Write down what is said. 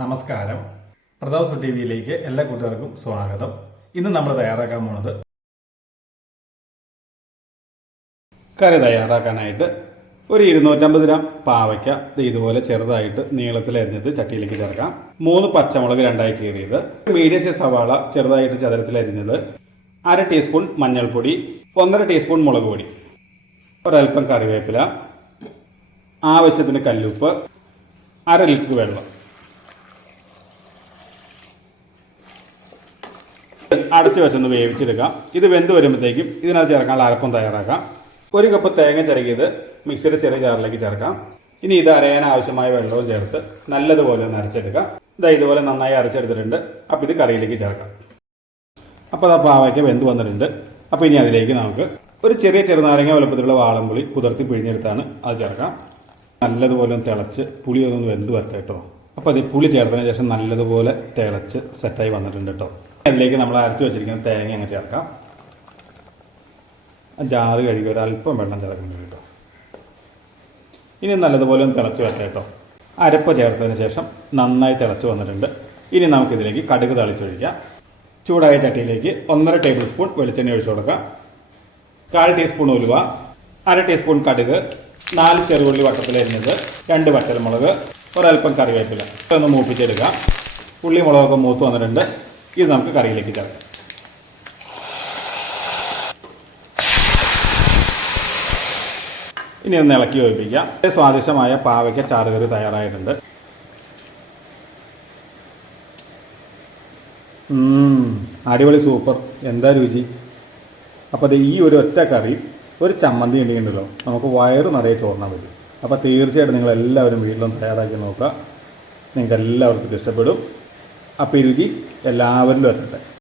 നമസ്കാരം. പ്രതാപ് ടി വിയിലേക്ക് എല്ലാ കൂട്ടുകാർക്കും സ്വാഗതം. ഇന്ന് നമ്മൾ തയ്യാറാക്കാൻ പോണത് കറി തയ്യാറാക്കാനായിട്ട് ഒരു ഇരുന്നൂറ്റമ്പത് ഗ്രാം പാവയ്ക്ക. ഇതുപോലെ ചെറുതായിട്ട് നീളത്തിൽ അരിഞ്ഞത് ചട്ടിയിലേക്ക് ചേർക്കാം. മൂന്ന് പച്ചമുളക് രണ്ടായി കീറിയത്. മീഡിയം സൈസ് സവാള ചെറുതായിട്ട് ചതുരത്തിൽ അരിഞ്ഞത് അര ടീസ്പൂൺ മഞ്ഞൾപ്പൊടി ഒന്നര ടീസ്പൂൺ മുളക് പൊടി ഒരൽപ്പം കറിവേപ്പില ആവശ്യത്തിന് കല്ലുപ്പ് അര ലിറ്റർ വെള്ളം. അടച്ചു വെച്ചൊന്ന് വേവിച്ചെടുക്കാം ഇത് വെന്ത് വരുമ്പോഴത്തേക്കും ഇതിനകത്ത് ചേർക്കാനുള്ള അരപ്പം തയ്യാറാക്കാം. ഒരു കപ്പ് തേങ്ങ ചിരകിയത് മിക്സിയുടെ ചെറിയ ജാറിലേക്ക് ചേർക്കാം. ഇനി ഇത് അരയാൻ ആവശ്യമായ വെള്ളവും ചേർത്ത് നല്ലതുപോലെ ഒന്ന് അരച്ചെടുക്കാം. ഇതാ ഇതുപോലെ നന്നായി അരച്ചെടുത്തിട്ടുണ്ട്. അപ്പോൾ ഇത് കറിയിലേക്ക് ചേർക്കാം. അപ്പോൾ ആ പാവയ്ക്ക വെന്ത് വന്നിട്ടുണ്ട്. അപ്പോൾ ഇനി അതിലേക്ക് നമുക്ക് ഒരു ചെറിയ ചെറുനാരങ്ങ വലുപ്പത്തിലുള്ള വാളംപുളി കുതിർത്തി പിഴിഞ്ഞെടുത്താണ് അത് ചേർക്കാം. നല്ലതുപോലെ ഒന്ന് തിളച്ച് പുളി ഒന്ന് വെന്ത് വരട്ടെ കേട്ടോ. അപ്പോൾ അത് പുളി ചേർത്തതിന് ശേഷം നല്ലതുപോലെ തിളച്ച് സെറ്റായി വന്നിട്ടുണ്ട് കേട്ടോ. അതിലേക്ക് നമ്മൾ അരച്ച് വെച്ചിരിക്കുന്ന തേങ്ങ അങ്ങ് ചേർക്കാം. ജാറ് കഴുകി ഒരല്പം വെള്ളം ചേർക്കുന്നത് കേട്ടോ. ഇനി നല്ലതുപോലെ ഒന്ന് തിളച്ച് വെക്കാം കേട്ടോ. അരപ്പ് ചേർത്തതിന് ശേഷം നന്നായി തിളച്ച് വന്നിട്ടുണ്ട്. ഇനി നമുക്കിതിലേക്ക് കടുക് തളിച്ചൊഴിക്കാം. ചൂടായ ചട്ടിയിലേക്ക് ഒന്നര ടേബിൾ സ്പൂൺ വെളിച്ചെണ്ണ ഒഴിച്ചു കൊടുക്കാം. കാൽ ടീസ്പൂൺ ഉലുവ അര ടീസ്പൂൺ കടുക് നാല് ചെറുള്ളി വട്ടത്തിലരിഞ്ഞത് രണ്ട് വറ്റൽമുളക് ഒരൽപ്പം കറിവേപ്പില. ഒന്ന് മൂപ്പിച്ചെടുക്കാം. ഉള്ളി മുളകൊക്കെ മൂത്ത് വന്നിട്ടുണ്ട്. ഇത് നമുക്ക് കറിയിലേക്ക് ചേർക്കാം. ഇനി ഒന്ന് ഇളക്കി യോജിപ്പിക്കാം. സ്വാദിഷ്ടമായ പാവയ്ക്ക ചാറുകറി തയ്യാറായിട്ടുണ്ട്. അടിപൊളി സൂപ്പർ. എന്താ രുചി? അപ്പോൾ അത് ഈ ഒരു ഒറ്റ കറി ഒരു ചമ്മന്തി ഉണ്ടെങ്കിലോ നമുക്ക് വയറ് നിറയെ ചോറിനാൻ പറ്റും. അപ്പോൾ തീർച്ചയായിട്ടും നിങ്ങൾ എല്ലാവരും വീട്ടിലൊന്ന് തയ്യാറാക്കി നോക്കുക. നിങ്ങൾക്ക് എല്ലാവർക്കും ഇഷ്ടപ്പെടും. അപ്പോൾ ഈ രുചി എല്ലാവരിലും എത്തട്ടെ.